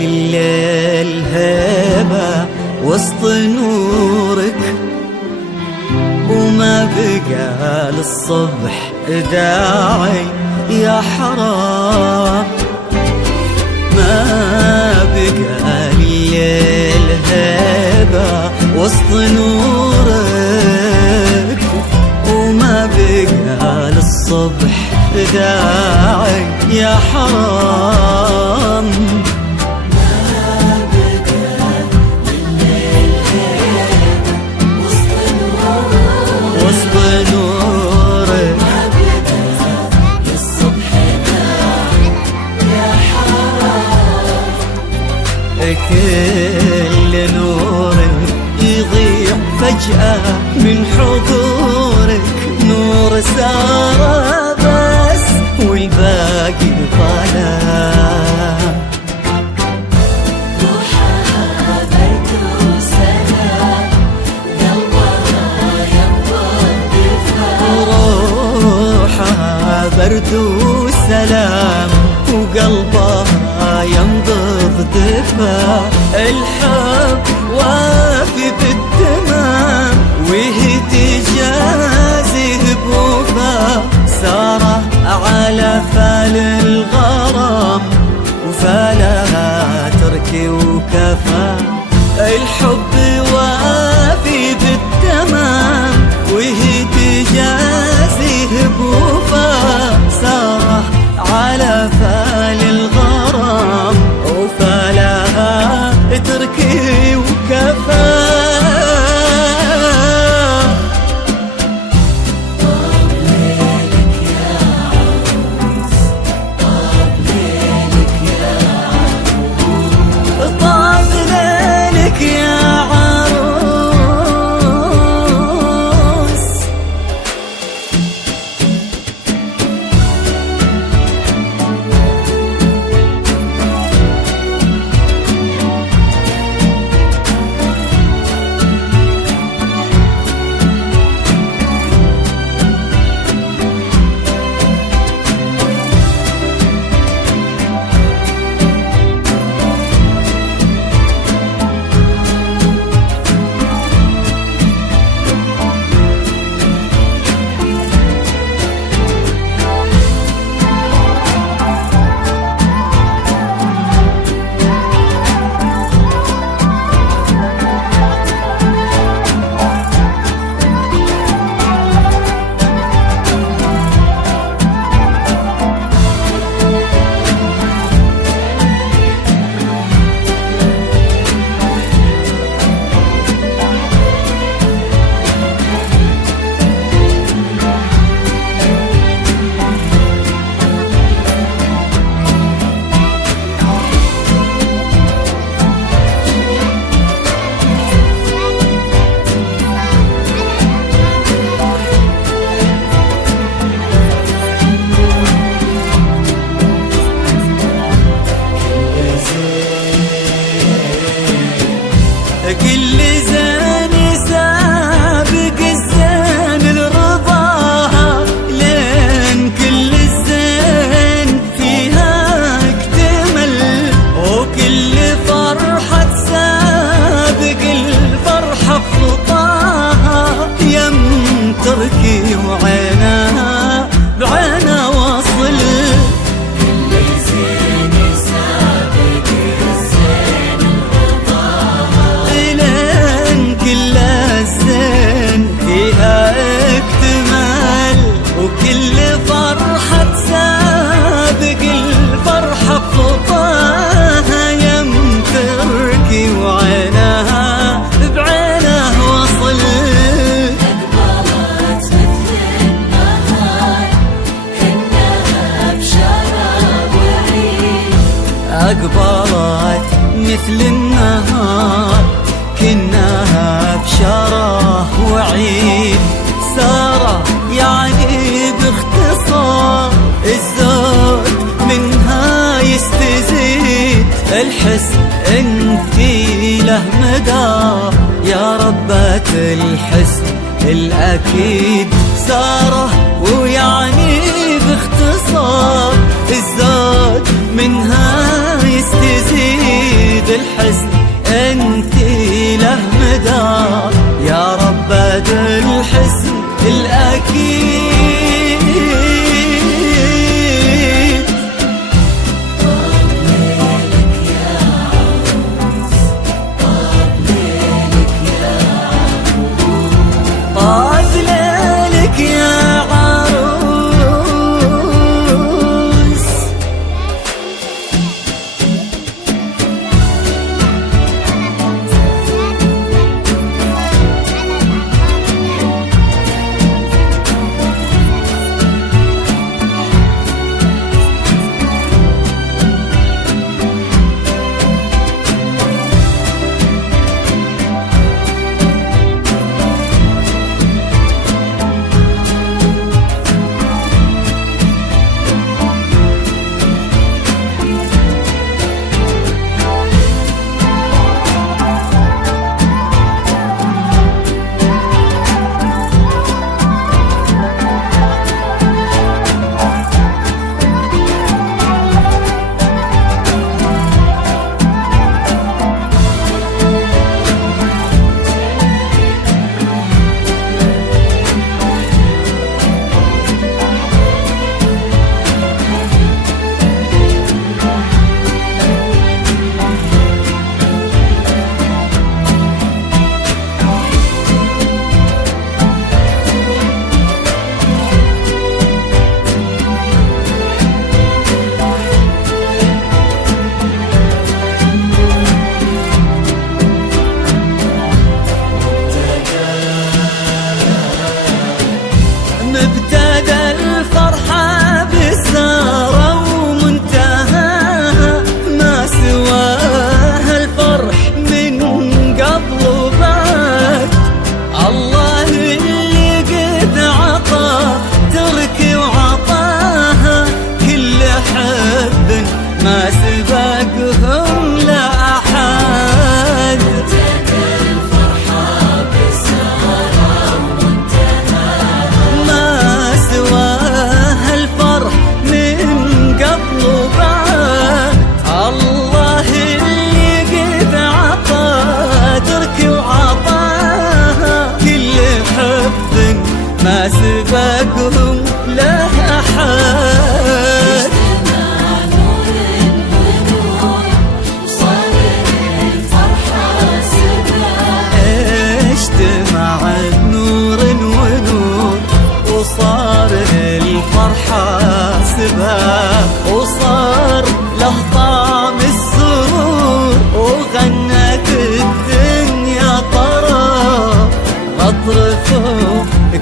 الليل هيبة وسط نورك، وما بقى للصبح داعي يا حرام. ما بقى الليل هيبة وسط نورك، وما بقى للصبح داعي يا حرام. كل نور يضيع فجأة من حضورك، نور سارة بس والباقي ظلام. روحها برد وسلام، قلبها ينبض دفا. روحها برد وسلام وقلبها ينبض دفا. الحب وافي بالتمام وهي تجازيه بوفا. سارة على فال الغرام وفالها تركي وكفى. الحب وافي بالتمام وهي تجازيه بوفا. سارة على فال الغرام وفالها تركي وكفى. طاب ليلك يا عروس، طاب ليلك يا عروس، طاب ليلك يا عروس. كل زين سابق الزين لرضاها، لين كل الزين فيها اكتمل. وكل فرحة سابق الفرحة بخطاها. يم تركي وعينها بعينها وصل. وكل فرحة سابق الفرحة بخطاها. يم تركي وعينها بعينها وصل. أقبلت مثل النهار كأنها بشراب وعيد. أقبلت مثل النهار كأنها بشراه وعيد. سارة يعني باختصار الزود منها يستزيد. الحس انتي له مدى يا ربة الحسن الأكيد. سارة ويعني باختصار الزود منها يستزيد.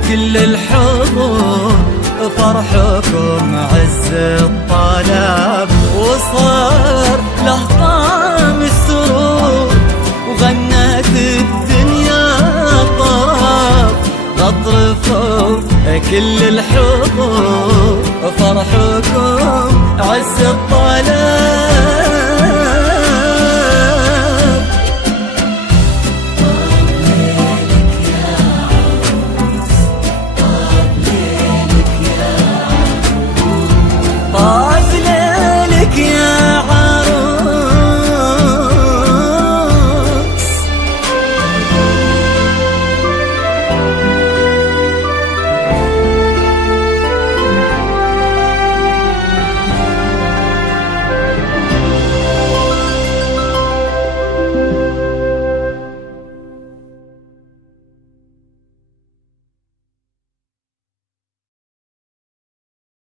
كل الحضور فرحكم عز الطلب، وصار له طعم السرور وغنت الدنيا طرب. اطرفوا كل الحضور فرحكم عز الطلب،